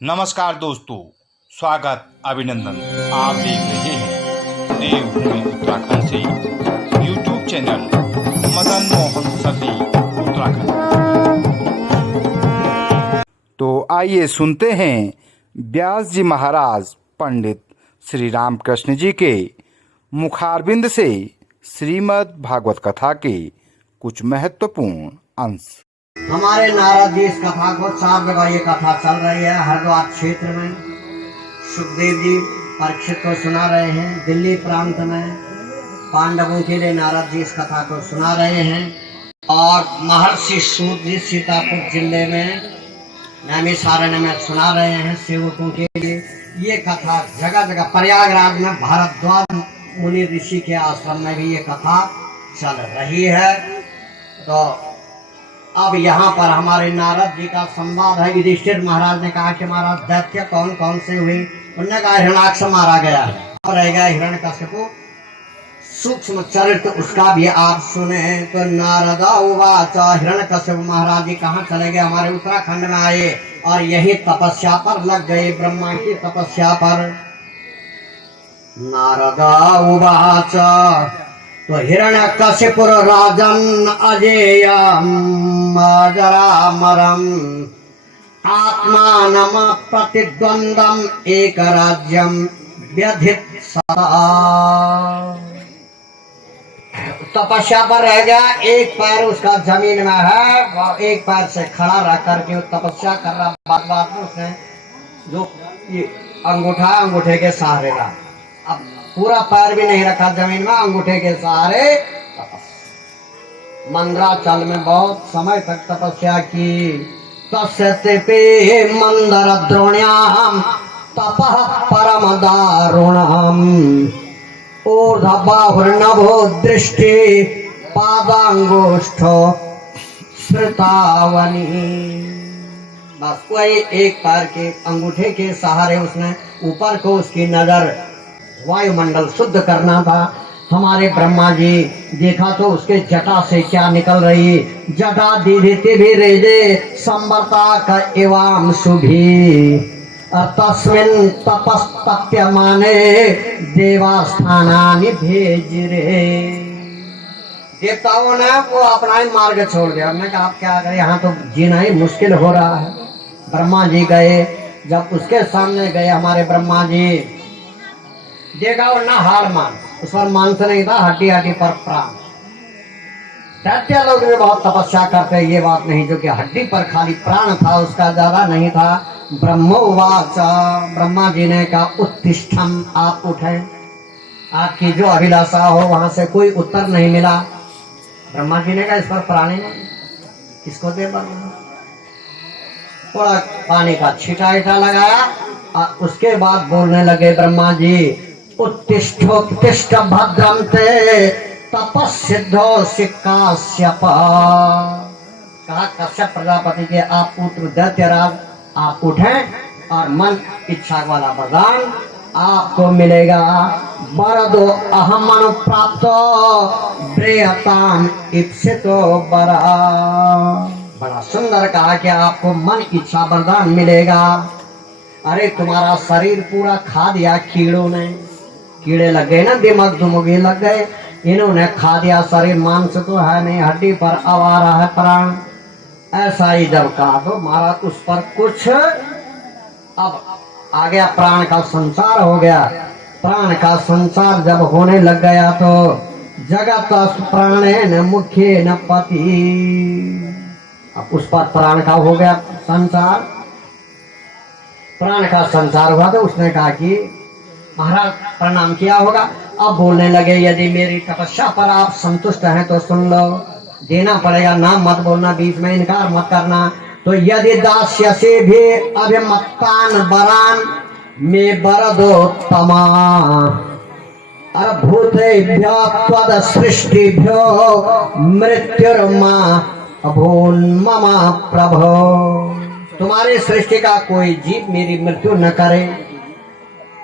नमस्कार दोस्तों, स्वागत अभिनंदन। आप देख रहे हैं देवभूमि उत्तराखंड से यूट्यूब चैनल मदन मोहन सती उत्तराखंड। तो आइए सुनते हैं व्यास जी महाराज पंडित श्री रामकृष्ण जी के मुखारबिंद से श्रीमद् भागवत कथा के कुछ महत्वपूर्ण अंश। हमारे नारद जी इस कथा को 4 जगह ये कथा चल रही है। हरिद्वार क्षेत्र में सुखदेव जी परीक्षित को सुना रहे हैं। दिल्ली प्रांत में पांडवों के लिए नारद जी इस कथा को सुना रहे हैं। और महर्षि सूत जी सीतापुर जिले में नैमिषारण्य में सुना रहे हैं सेवकों के लिए। ये कथा जगह जगह प्रयागराज में भारद्वाज मुनि ऋषि के आश्रम में भी ये कथा चल रही है। तो अब यहाँ पर हमारे नारद जी का संवाद है। युधिष्ठिर महाराज ने कहा कि महाराज दैत्य कौन कौन से हुए। उन्होंने कहा हिरण्याक्ष मारा गया है और रह गया हिरण्यकशिपु। सूक्ष्म चरित्र उसका भी आप सुने। तो नारदा उवाच, हिरण्यकशिपु महाराज जी कहाँ चले गए? हमारे उत्तराखंड में आए और यही तपस्या पर लग गए, ब्रह्मा की तपस्या पर। नारदा उवाच, तो हिरण्यकशिपुर राजन अजेयम अजरामरम आत्मानम प्रतिद्वंदम एक राज्यम व्यधित सदा। तपस्या पर रह गया, एक पैर उसका जमीन में है और एक पैर से खड़ा रह करके तपस्या कर रहा। बात में उसने जो ये अंगूठा अंगूठे के सहारे रहा। अब पूरा पैर भी नहीं रखा जमीन में, अंगूठे के सहारे मंदराचल में बहुत समय तक तपस्या की। तस्य पे मंदर द्रोण्याम तपः परम दारुणम ऊर्ध्वबाहुर्नभो दृष्टि पादांगुष्ठो श्रुतावनी। बस वही एक पैर के अंगूठे के सहारे उसने ऊपर को उसकी नजर वायुमंडल शुद्ध करना था। हमारे ब्रह्मा जी देखा तो उसके जटा से क्या निकल रही। जटा दीधिति भी रेजे संवर्ता का एवं शुभी तस्मिन् तपस्तप्यमाने देवास्थानानि भेज रे। देवताओं ने वो अपना ही मार्ग छोड़ दिया। हमने कहा आप क्या करें, यहाँ तो जीना ही मुश्किल हो रहा है। ब्रह्मा जी गए, जब उसके सामने गए हमारे ब्रह्मा जी, देखा वो ना हाड़ मान, उस पर मांस नहीं था, हड्डी हड्डी पर प्राण। दैत्य लोग भी बहुत तपस्या करते, ये बात नहीं, जो कि हड्डी पर खाली प्राण था, उसका ज्यादा नहीं था। ब्रह्मोवाच, ब्रह्मा जी ने कहा उत्तिष्ठम, आप उठे, आपकी जो अभिलाषा हो। वहां से कोई उत्तर नहीं मिला। ब्रह्मा जी ने कहा इस पर प्राणी नहीं, इसको दे। थोड़ा पानी का छिटा लगाया और उसके बाद बोलने लगे ब्रह्मा जी, उत्तिष्ठोत्तिष्ठ भद्रम ते तपस्सिद्धो काश्यप। कहा कश्यप प्रजापति के आप पुत्र दैत्यराज, आप उठें और मन इच्छा वाला वरदान आपको मिलेगा। वरदो अहम अनुप्राप्तो प्रेयताम इप्सितो वरा। बड़ा सुंदर कहा कि आपको मन इच्छा वरदान मिलेगा। अरे तुम्हारा शरीर पूरा खा दिया कीड़ों ने, कीड़े लग गए ना, दिमाग दुमुगी लग गए, इन्होंने खा दिया शरीर। मांस तो है नहीं, हड्डी पर आवारा है प्राण। ऐसा ही जब कहा तो महाराज उस पर कुछ अब आ गया, प्राण का संचार हो गया। प्राण का संचार जब होने लग गया तो जगत प्राणेन मुख्य न पति। अब उस पर प्राण का हो गया संचार। प्राण का संचार हुआ तो उसने कहा कि महाराज प्रणाम किया होगा। अब बोलने लगे, यदि मेरी तपस्या पर आप संतुष्ट हैं तो सुन लो, देना पड़ेगा, नाम मत बोलना, बीच में इनकार मत करना। तो यदि दास्य से भी अभिमत्तान बरान में बरदोत्तमा अभूतेभ्यो त्वद सृष्टिभ्यो मृत्युर्मा अभून्ममा प्रभो। तुम्हारी सृष्टि का कोई जीव मेरी मृत्यु न करे,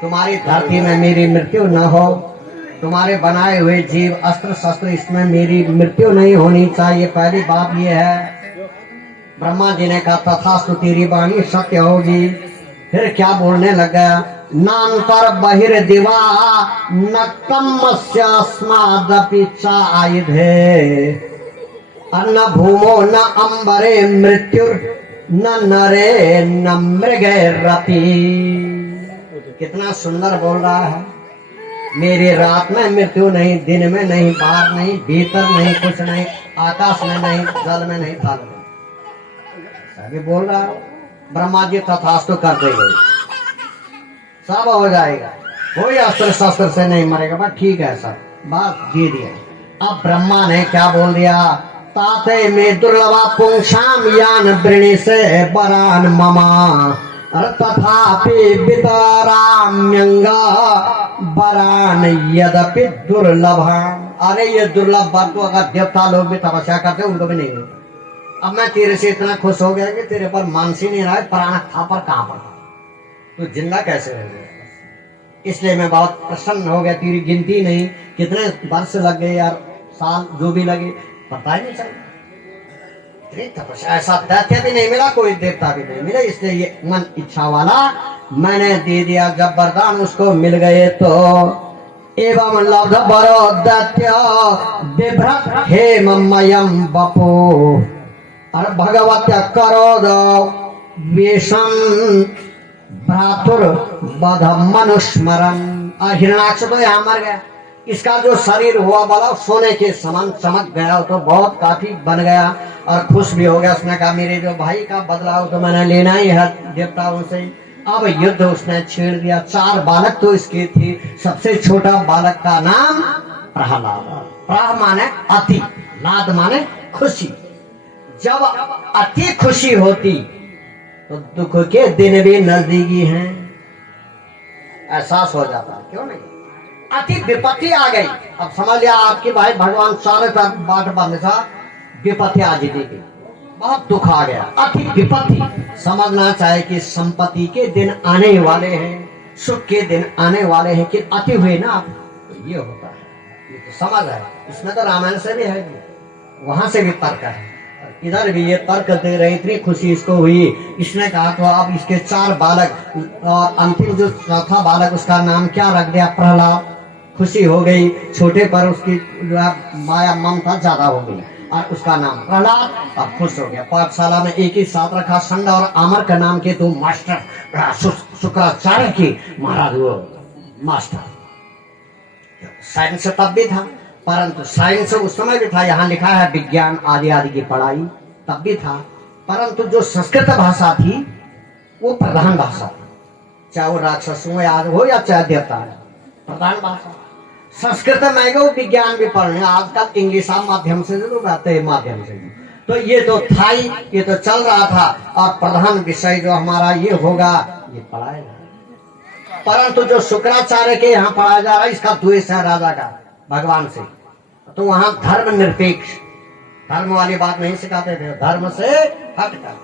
तुम्हारी धरती में मेरी मृत्यु न हो, तुम्हारे बनाए हुए जीव अस्त्र शस्त्र इसमें मेरी मृत्यु नहीं होनी चाहिए। पहली बात यह है। ब्रह्मा जी ने कहा तथास्तु, तेरी वाणी सत्य होगी। फिर क्या बोलने लगा, नान्तर बहिर दिवा न कम्मस्यास्मादपि चायुधे, न भूमो न अंबरे मृत्युर न नरे न मृगैरपि। कितना सुंदर बोल रहा है। मेरी रात में मृत्यु नहीं, दिन में नहीं, बाहर नहीं, भीतर नहीं, कुछ नहीं, आकाश में नहीं, जल में नहीं, थल में। अभी बोल रहा है ब्रह्मा जी तथास्तु कर देंगे, सब हो जाएगा, कोई अस्त्र शस्त्र से नहीं मरेगा। बस ठीक है सर, बात जी दिया। अब ब्रह्मा ने क्या बोल दिया, ताते में दुर्लभा पुंसाम यान वृणी से बरान ममा तथापि वितराम्यंगा बरान यदपि दुर्लभम। अरे ये दुर्लभ बात तो अगर देवता लोग भी तपस्या करते उनको भी नहीं होता। अब मैं तेरे से इतना खुश हो गया कि तेरे पर मानसी नहीं रहा है, प्राण था पर कहां पर तो जिंदा कैसे रह गया। इसलिए मैं बहुत प्रसन्न हो गया। तेरी गिनती नहीं कितने वर्ष लग गए यार, साल जो भी लगे पता ही नहीं चला। तपस्या ऐसा दैत्य भी नहीं मिला, कोई देवता भी नहीं मिला। इसलिए ये मन इच्छा वाला मैंने दे दिया। जब वरदान उसको मिल गए तो एवं लब्ध बरो दैत्य बिभ्रत हे ममयम बपो और भगवत करोद वेशम भ्रातुर बध मनुस्मरण। हिरणाक्ष तो यहाँ मर गया। इसका जो शरीर हुआ वाला सोने के समान चमक गया, तो बहुत काफी बन गया और खुश भी हो गया। उसने कहा मेरे जो भाई का बदलाव तो मैंने लेना ही है देवताओं से। अब युद्ध उसने छेड़ दिया। 4 बालक तो इसके थे। सबसे छोटा बालक का नाम प्रहलाद। प्रह माने अति, लाद माने खुशी। जब अति खुशी होती तो दुख के दिन भी नजदीकी हैं, एहसास हो जाता है। क्यों नहीं, अति विपत्ति आ गई। अब समझ लिया आपकी भाई भगवान सारे बाट बंद था, विपत्ति आ जीती, बहुत दुख आ गया। अति विपत्ति समझना चाहिए कि संपत्ति के दिन आने वाले हैं, सुख के दिन आने वाले हैं। कि अति हुए ना तो ये होता है, ये तो समझ है। इसमें तो रामायण से भी है, वहां से भी तर्क है, इधर भी ये तर्क दे रहे। इतनी खुशी इसको हुई, इसने कहा तो अब इसके 4 बालक और अंतिम जो चौथा बालक उसका नाम क्या रख दिया, प्रहलाद। खुशी हो गई। छोटे पर उसकी माया ममता ज्यादा हो गई और उसका नाम प्रहलाद। अब खुश हो गया। पाठशाला में एक ही साथ रखा। संड और आमर का नाम के 2 मास्टर शुक्राचार्य के महाराज वो मास्टर। साइंस तब भी था, परंतु साइंस उस समय भी था। यहाँ लिखा है विज्ञान आदि आदि की पढ़ाई तब भी था, परंतु जो संस्कृत भाषा थी वो प्रधान भाषा थी। चाहे वो राक्षसों याद हो या चाहे देवता है, प्रधान भाषा। संस्कृत में गो विज्ञान भी पढ़ने, आजकल इंग्लिश माध्यम से जो रहते हैं माध्यम से, तो ये तो था ही, ये तो चल रहा था। और प्रधान विषय जो हमारा ये होगा ये पढ़ाएगा। परंतु जो शुक्राचार्य के यहाँ पढ़ाया जा रहा है, इसका द्वेष है राजा का भगवान से। तो वहां धर्म निरपेक्ष, धर्म वाली बात नहीं सिखाते थे, धर्म से हटकर।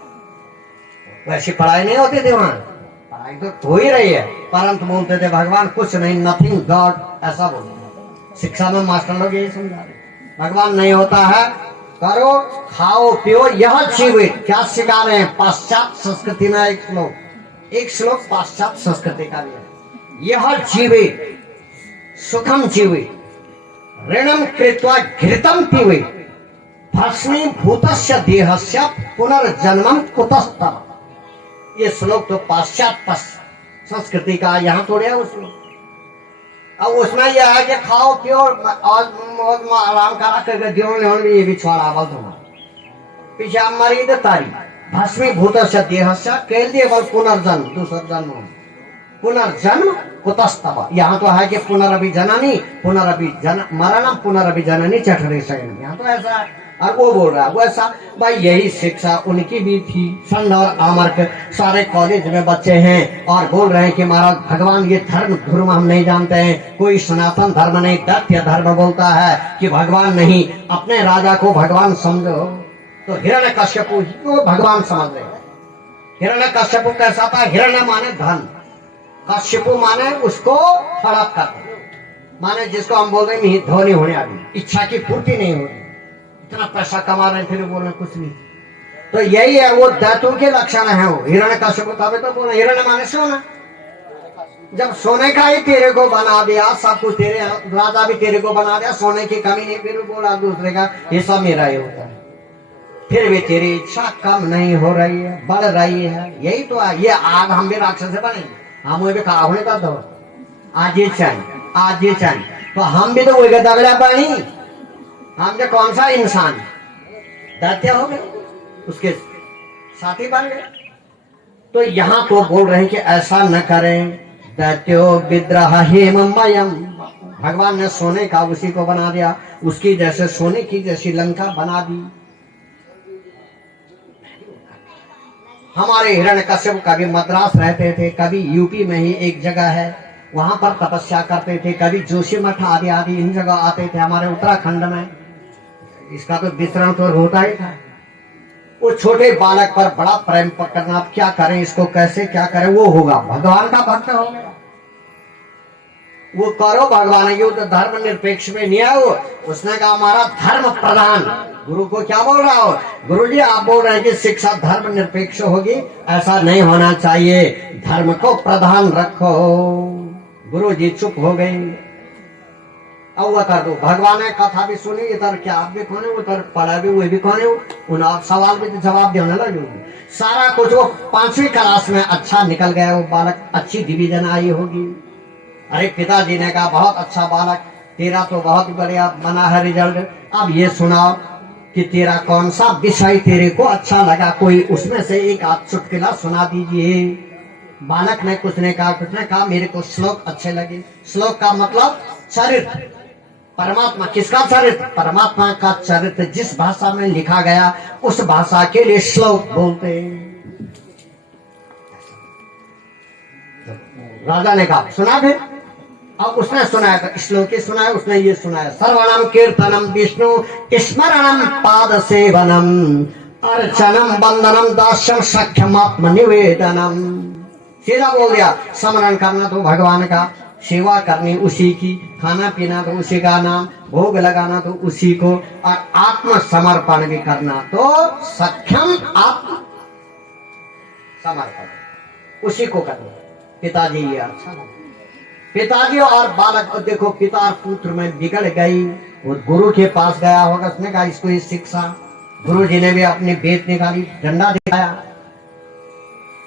वैसी पढ़ाई नहीं होती थी वहां, पढ़ाई तो हो ही रही है, परंतु बोलते थे भगवान कुछ नहीं, नथिंग गॉड, ऐसा बोलते। शिक्षा में मास्टर लोग यही समझा रहे, भगवान नहीं होता है, करो खाओ पियो यह जीवित। क्या सिखा रहे हैं, पाश्चात्य संस्कृति में एक श्लोक पाश्चात्य संस्कृति का भी है। यह जीवित सुखम जीवित ऋणम कृत्वा घृतम पीवे भस्मीभूतस्य देहस्य पुनर्जन्मम कुतस्तव। ये श्लोक तो पाश्चात्य संस्कृति का, यहाँ थोड़े है उसमें। अब उसमें यह है कि खाओ पियो और आराम करा करके जीवन ये भी छोड़ा बल तुम्हारा पीछे मरी दे तारी भस्मीभूतस्य देहस्य केवल पुनर्जन्म, दूसरा जन्म, पुनर्जन्म कुतस्तव। यहाँ तो है कि पुनरभि जननी पुनरभि जन मरणम पुनरभि जननी चठरे शयन, यहाँ तो ऐसा है। और वो बोल रहा है वैसा, भाई यही शिक्षा उनकी भी थी। संघ और आमर के सारे कॉलेज में बच्चे हैं और बोल रहे हैं कि महाराज भगवान ये धर्म हम नहीं जानते हैं, कोई सनातन धर्म नहीं, दैत्य धर्म बोलता है कि भगवान नहीं, अपने राजा को भगवान समझो। तो हिरण्यकश्यपु को भगवान समझ रहे हैं। हिरण्यकश्यपु कैसा था, हिरण्य माने धन, कश्यपु माने उसको हड़प करते, माने जिसको हम बोल रहे हैं धोनी होने आदमी, इच्छा की पूर्ति नहीं हो रही, इतना पैसा कमा रहे फिर बोल रहे कुछ नहीं। तो यही है, वो दैत्यों के लक्षण है। वो हिरण्यकश्यप तभी तो बोला, हिरण्य माने सोना। जब सोने का ही तेरे को बना दिया, सब कुछ तेरे, राजा भी तेरे को बना दिया, सोने की कमी नहीं, फिर बोला दूसरे का ये सब मेरा ही होता है, फिर भी तेरी इच्छा कम नहीं हो रही है, बढ़ रही है। यही तो है, ये आग हम भी राक्षस से बने, हम भी खा होने का तो आज ये चाहिए, आज ये चाहिए, तो हम भी तो वही दगड़ा पानी, हम जो कौन सा इंसान दैत्य हो गए, उसके साथी बन गए। तो यहाँ तो बोल रहे हैं कि ऐसा न करें। दैत्यो विद्रह हेममयम, भगवान ने सोने का उसी को बना दिया, उसकी जैसे सोने की जैसी लंका बना दी। हमारे हिरण्यकश्यप कभी मद्रास रहते थे, कभी यूपी में ही एक जगह है वहां पर तपस्या करते थे, कभी जोशीमठ आदि आदि इन जगह आते थे हमारे उत्तराखंड में। इसका तो वितरण तो होता ही था। वो छोटे बालक पर बड़ा प्रेम करना, आप क्या करें इसको, कैसे क्या करें, वो होगा भगवान का भक्त हो गया, वो करो भगवान की, तो धर्म निरपेक्ष में नहीं है वो। उसने कहा हमारा धर्म प्रधान। गुरु को क्या बोल रहा हो, गुरु जी आप बोल रहे हैं कि शिक्षा धर्म निरपेक्ष होगी, ऐसा नहीं होना चाहिए, धर्म को प्रधान रखो। गुरु जी चुप हो गए। अब उतर दो, भगवान ने कथा भी सुनी, इधर क्या आप भी कौन है, उधर पढ़ा भी हुए भी कौन है, उन आप सवाल भी तो जवाब देने लगे। सारा कुछ वो 5वीं क्लास में अच्छा निकल गया, वो बालक अच्छी डिवीजन आई होगी। अरे पिताजी ने कहा बहुत अच्छा बालक, तेरा तो बहुत बढ़िया बना है रिजल्ट, अब ये सुनाओ कि तेरा कौन सा विषय तेरे को अच्छा लगा, कोई उसमें से एक आध चुटकुला सुना दीजिए। बालक ने कुछ ने कहा, कुछ ने कहा मेरे को श्लोक अच्छे लगे। श्लोक का मतलब चरित्र, परमात्मा किसका चरित्र, परमात्मा का चरित्र जिस भाषा में लिखा गया उस भाषा के लिए श्लोक बोलते हैं। राजा ने कहा सुना फिर, अब उसने सुनाया, तो श्लोक ही सुनाया, उसने ये सुनाया, सर्वणम कीर्तनम विष्णु स्मरणम पाद सेवनम अर्चनम वंदनम दास्यम सख्यमात्म निवेदनम। सीधा बोल दिया, स्मरण करना तो भगवान का, सेवा करनी उसी की, खाना पीना तो उसी का नाम, भोग लगाना तो उसी को, और आत्म समर्पण भी करना तो सख्यम आत्म समर्पण उसी को करना। पिताजी ये अच्छा लगा, पिताजी और बालक, और देखो पिता और पुत्र में बिगड़ गई। वो गुरु के पास गया होगा, उसने कहा इसको ये शिक्षा, गुरु जी ने भी अपनी बेत निकाली, डंडा दिखाया,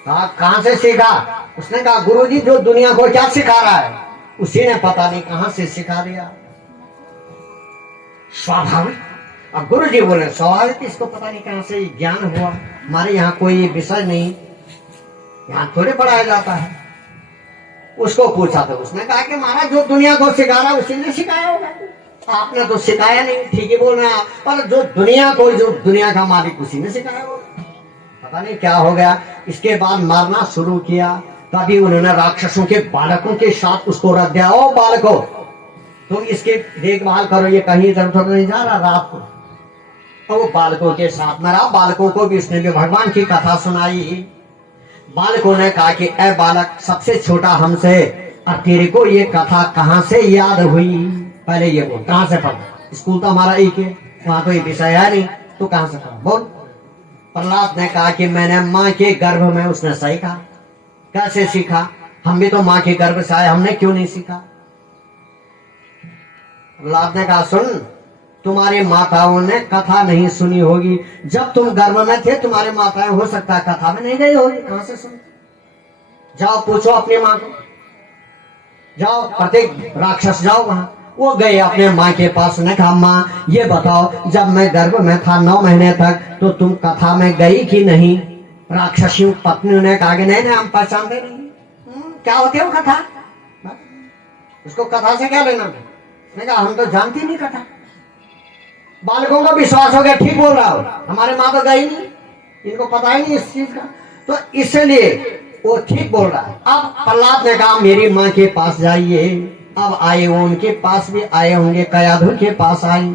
कहा कहां से सीखा, उसने कहा गुरु जी जो दुनिया को क्या सिखा रहा है उसी ने पता नहीं कहां से सिखा दिया। स्वाभाविक, अब गुरु जी बोले स्वाभाविक, इसको पता नहीं कहां से ज्ञान हुआ, हमारे यहाँ कोई विषय नहीं, यहाँ थोड़े पढ़ाया जाता है। उसको पूछा तो उसने कहा कि महाराज जो दुनिया को सिखा रहा है उसी ने सिखाया होगा, आपने तो सिखाया नहीं, ठीक है बोल रहे हैं आप, पर जो दुनिया को, जो दुनिया का मालिक उसी ने सिखाया होगा। पता नहीं क्या हो गया। इसके बाद मारना शुरू किया, तभी उन्होंने राक्षसों के बालकों के साथ उसको रख दिया, ओ बालको तुम इसकी देखभाल करो, ये कहीं इधर उधर नहीं जा रहा रात को। तो वो बालकों के साथ में रहा, बालकों को भी उसने भी भगवान की कथा सुनाई। बालकों ने कहा कि ए बालक सबसे छोटा हमसे, और तेरे को ये कथा कहाँ से याद हुई, पहले ये बोल कहाँ से पढ़ा, स्कूल तो हमारा एक है, वहां तो ये विषय है नहीं, तो कहाँ से पढ़ा बोल। प्रहलाद ने कहा कि मैंने माँ के गर्भ में, उसने सही कहा, कैसे सीखा, हम भी तो माँ के गर्भ से आए, हमने क्यों नहीं सीखा। प्रहलाद ने कहा सुन, तुम्हारी माताओं ने कथा नहीं सुनी होगी, जब तुम गर्भ में थे तुम्हारी माताएं हो सकता है कथा में नहीं गई होगी, कहां से सुन, जाओ पूछो अपनी माँ को, जाओ प्रत्येक राक्षस जाओ वहां। वो गए अपने माँ के पास, ने कहा माँ ये बताओ जब मैं गर्भ में था 9 महीने तक तो तुम कथा में गई कि नहीं। राक्षसी पत्नी ने कहा कि नहीं हम पहचानते नहीं, क्या होती है वो कथा, उसको कथा से क्या लेना। मैंने कहा हम तो जानती नहीं कथा। बालकों को विश्वास हो गया, ठीक बोल रहा हो, हमारे माँ तो गई नहीं, इनको पता ही नहीं इस चीज का, तो इसलिए वो ठीक बोल रहा है। अब प्रहलाद ने कहा मेरी माँ के पास जाइए। अब आए वो उनके पास भी आए होंगे, कयाधु के पास आई।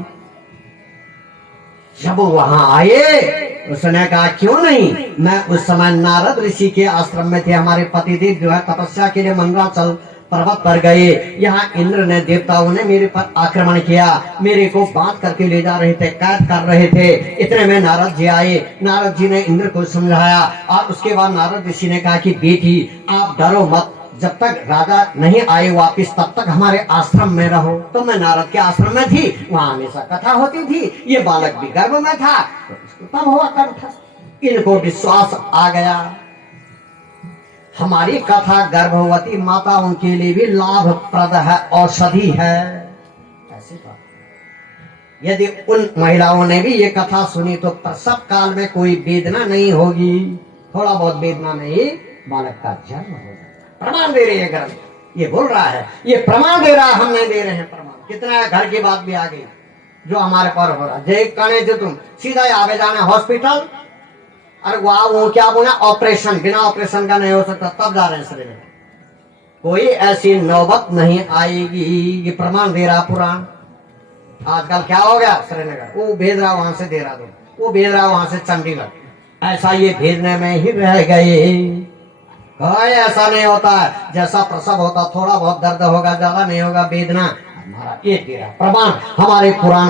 जब वहां आए उसने कहा क्यों नहीं, मैं उस समय नारद ऋषि के आश्रम में थे, हमारे पतिदेव जो है तपस्या के लिए मंदराचल पर्वत पर गए। यहाँ इंद्र ने, देवताओं ने मेरे पर आक्रमण किया, मेरे को बांध करके ले जा रहे थे, कैद कर रहे थे। इतने में नारद जी आए। नारद जी ने इंद्र को समझाया और उसके बाद नारद ऋषि ने कहा कि बेटी आप डरो मत, जब तक राजा नहीं आए वापिस तब तक हमारे आश्रम में रहो। तो मैं नारद के आश्रम में थी, वहां हमेशा कथा होती थी, ये बालक भी गर्भ में था, तो तब हुआ कंठ। इनको विश्वास आ गया हमारी कथा गर्भवती माताओं के लिए भी लाभप्रद है, औषधि है। ऐसी बात यदि उन महिलाओं ने भी ये कथा सुनी तो प्रसव काल में कोई वेदना नहीं होगी, थोड़ा बहुत वेदना में ही बालक का जन्म हो जाता। प्रमाण दे रही है ग्रंथ, ये बोल रहा है, ये प्रमाण दे रहा है, हम नहीं दे रहे हैं प्रमाण। कितना घर की बात भी आ गई जो हमारे पर हो रहा। जय कणे जो तुम सीधा आवे जाना हॉस्पिटल, अरे वाह वो क्या बोला ऑपरेशन, बिना ऑपरेशन का नहीं हो सकता, तब जा रहे हैं शरीर में। कोई ऐसी नौबत नहीं आएगी, ये प्रमाण दे रहा पुराण। आजकल क्या हो गया, श्रीनगर वो भेज रहा वहां से देहरादून, वो भेज रहा वहां से चंडीगढ़, ऐसा ये भेजने में ही रह गए। कोई ऐसा नहीं होता है, जैसा प्रसव होता थोड़ा बहुत दर्द होगा, ज्यादा नहीं होगा वेदना। हमारा ये दे रहा प्रमाण, हमारे पुराण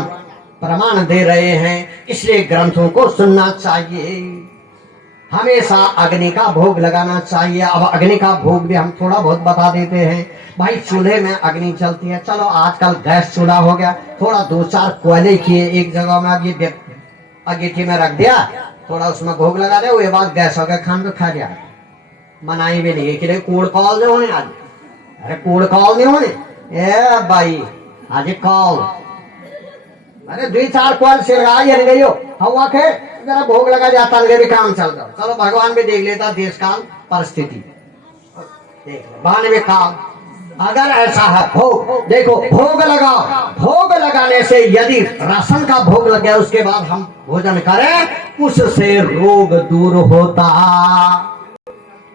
प्रमाण दे रहे हैं, इसलिए ग्रंथों को सुनना चाहिए। हमेशा अग्नि का भोग लगाना चाहिए। अब अग्नि का भोग भी हम थोड़ा बहुत बता देते हैं। भाई चूल्हे में अग्नि चलती है, चलो आजकल गैस चूल्हा हो गया, थोड़ा 2-4 कोयले किए एक जगह में, ये अगेठी में रख दिया, थोड़ा उसमें भोग लगा दिया, वो बाद गैस हो गया, खान को खा दिया। मनाई भी नहीं कि कूड़ कॉल नहीं होने आज, अरे कूड़ कॉल नहीं होने ए भाई आज कॉल, अरे 2-4 कोयल से गई हो हवा के जरा भोग लगा जाता भी काम चल रहा। चलो भगवान भी देख लेता देश काल परिस्थिति, देख ले में काम। अगर ऐसा है भोग, देखो भोग लगाओ, भोग लगाने से यदि राशन का भोग लग गया उसके बाद हम भोजन करें, उससे रोग दूर होता।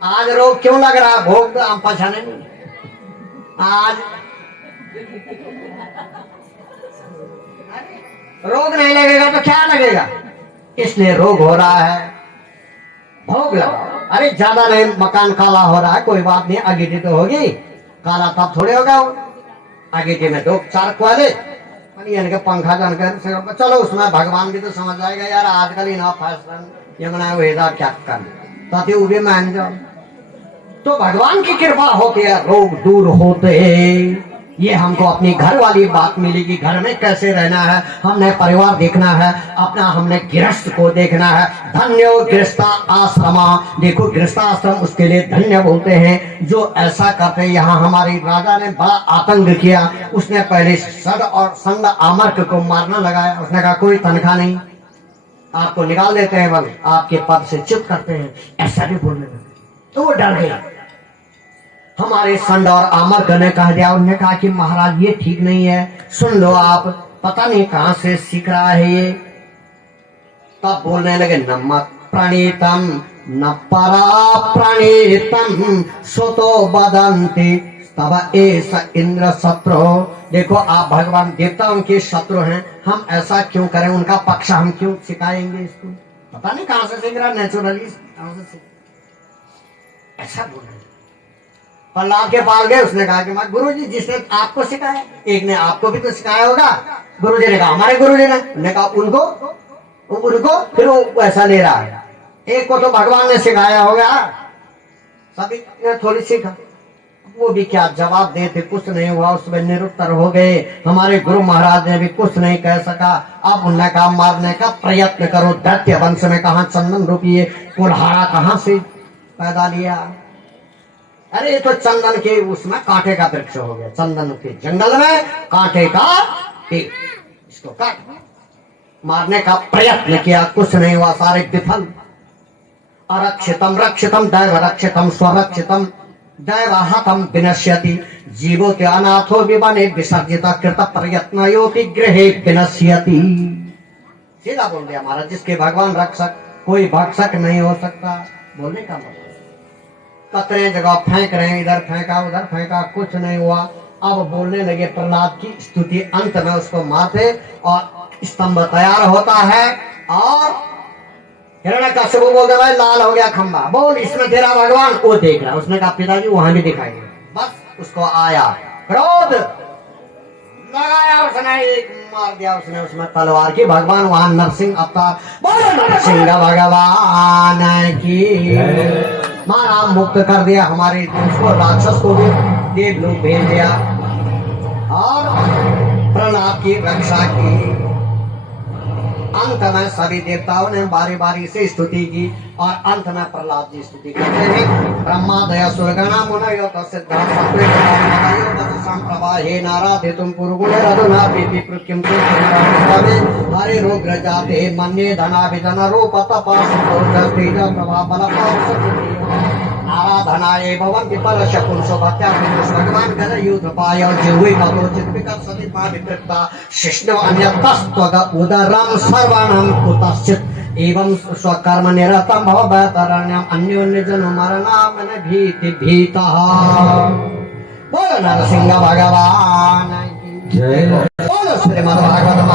आज रोग क्यों लग रहा है, भोग तो हम पहचाने नहीं। आज रोग नहीं लगेगा तो क्या लगेगा, इसलिए रोग हो रहा है। भोग लगाओ, अरे ज्यादा नहीं, मकान काला हो रहा है कोई बात नहीं, अगेठी तो होगी, काला तब थोड़े होगा। अगेठी में 2-4 कोयले, पंखा जानकर चलो उसमें भगवान भी तो समझ जाएगा यार, आजकल ही ना फैशन ये बनाया वेदा क्या कर, ताकि वो भी मान जाओ। तो भगवान की कृपा होती है, रोग दूर होते हैं। ये हमको अपनी घर वाली बात मिलेगी, घर में कैसे रहना है, हमने परिवार देखना है अपना, हमने गृहस्थ को देखना है। धन्य गृहस्था आश्रमा, देखो गृहस्थाश्रम उसके लिए धन्य बोलते हैं जो ऐसा करते हैं। यहाँ हमारे राजा ने बड़ा आतंक किया, उसने पहले सद और संग आमर्क को मारना लगाया, उसने कहा कोई तनख्वाह नहीं, आपको निकाल देते हैं, बल आपके पद से चुप करते हैं, ऐसा भी बोलने लगे। तो वो डर गया। हमारे संड और आमर्क ने कह दिया, उन्होंने कहा कि महाराज ये ठीक नहीं है, सुन लो आप, पता नहीं कहां से सीख रहा है ये। तब बोलने लगे नमक प्रणीतम न परा प्रणीतम सुतो बदंती तब एस इंद्र शत्रु। देखो आप भगवान देवताओं के शत्रु हैं, हम ऐसा क्यों करें, उनका पक्ष हम क्यों सिखाएंगे इसको, पता नहीं कहां से सीख रहा, नेचुरली कहां से सीख, ऐसा बोल रहे। प्रहलाद के पास गए, उसने कहा कि गुरु जी जिसने आपको सिखाया, एक ने आपको भी तो सिखाया होगा। गुरु जी ने कहा हमारे गुरु जी ने कहा उनको फिर वो ऐसा ले रहा है। एक को तो भगवान ने सिखाया होगा, सभी ने थोड़ी सीखा, वो भी क्या जवाब देते, कुछ नहीं हुआ, उसमें निरुत्तर हो गए। हमारे गुरु महाराज ने भी कुछ नहीं कह सका। अब उन्होंने कहा मारने का प्रयत्न करो। दैत्य वंश में कहा चंदन रूपी कुल्हाड़ा कहां से पैदा लिया, अरे तो चंदन के उसमें कांटे का वृक्ष हो गया, चंदन के जंगल में कांटे का पेड़, इसको काट मारने का प्रयत्न किया, कुछ नहीं हुआ, सारे विफल। अरक्षितम रक्षितम दैव रक्षितम स्वरक्षितम दैव हतम विनश्यति जीवो के अनाथो विवने विसर्जित कृत प्रयत्न योति गृहे विनश्यति। सीधा बोल दिया महाराज, जिसके भगवान रक्षक कोई भक्षक नहीं हो सकता। बोलने का मतलब कतरे जगह फेंक रहे हैं, इधर फेंका उधर फेंका, कुछ नहीं हुआ। अब बोलने लगे प्रहलाद की स्तुति, अंत में उसको मारते और स्तंभ तैयार होता है और हिरण्यकश्यप बोल दे भाई लाल हो गया खंबा, बोल इसमें तेरा भगवान, वो देख रहा है। उसने कहा पिताजी वहां भी दिखाई दे, बस उसको आया क्रोध, लगाया उसने, एक मार दिया उसने उसमें तलवार की। भगवान वहां नरसिंह अवतार, बोलो नरसिंह भगवान की। मारा मुक्त कर दिया हमारे उसको, राक्षस को भी देवलोक भेज दिया और प्रहलाद की रक्षा की। अंत में सभी देवताओं ने बारी बारी से स्तुति की और अंत में प्रहलाद जी स्तुति करते हैं। ब्रह्मा दया सुरगणा मुनयो तसिद्धा सत्वे प्रभायो संप्रभाहे नाराधितुम पुरुगुणे रघुना पीति प्रत्यम सुरगणावे हरे रोग जाते मन्ये धना विधन रूप तपास तेज प्रभा बल आराधनाये भवन्ति परशकुन सुभक्त्या भगवान गण युद्ध पाय जिह्वे मदोचित विकट सति पावित्रता शिष्णु अन्यतस्त्वग उदरम सर्वणं कुतश्चित् एवं स्वकर्म निरतं भवतरण्यम अन्योन्य जन मरणाम न भीति भीतः। बोलो नरसिंह भगवान की जय। बोलो श्रीमद् भागवत